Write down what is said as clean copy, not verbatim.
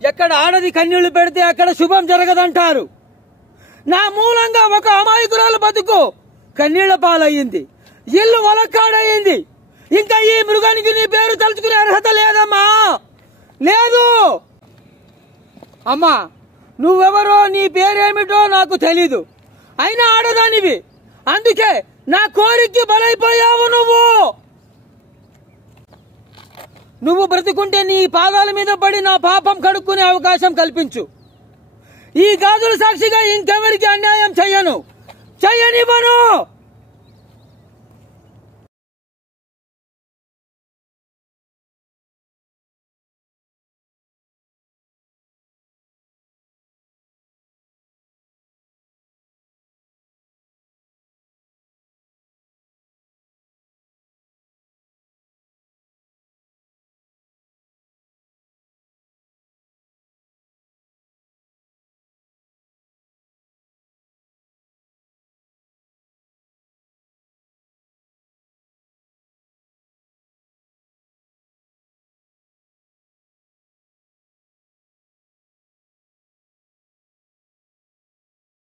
ఎక్కడ ఆడది కన్నీళ్లు పెడితే అక్కడ శుభం జరగదంటారు. నా మూలంగా ఒక అమాయకురాలు బతుకు కన్నీళ్ల పాలయ్యింది, ఇల్లు వలక్కాడయ్యింది. ఇంకా ఈ మృగానికి నీ పేరు తలుచుకునే అర్హత లేదమ్మా, లేదు. అమ్మా, నువ్వెవరో నీ పేరేమిటో నాకు తెలీదు, అయినా ఆడదానివి, అందుకే నా కోరికకి బలైపోయావు. నువ్వు బ్రతుకుంటే నీ పాదాల మీద పడి నా పాపం కడుక్కునే అవకాశం కల్పించు. ఈ గాజుల సాక్షిగా ఇంకెవరికి అన్యాయం చెయ్యనివ్వను.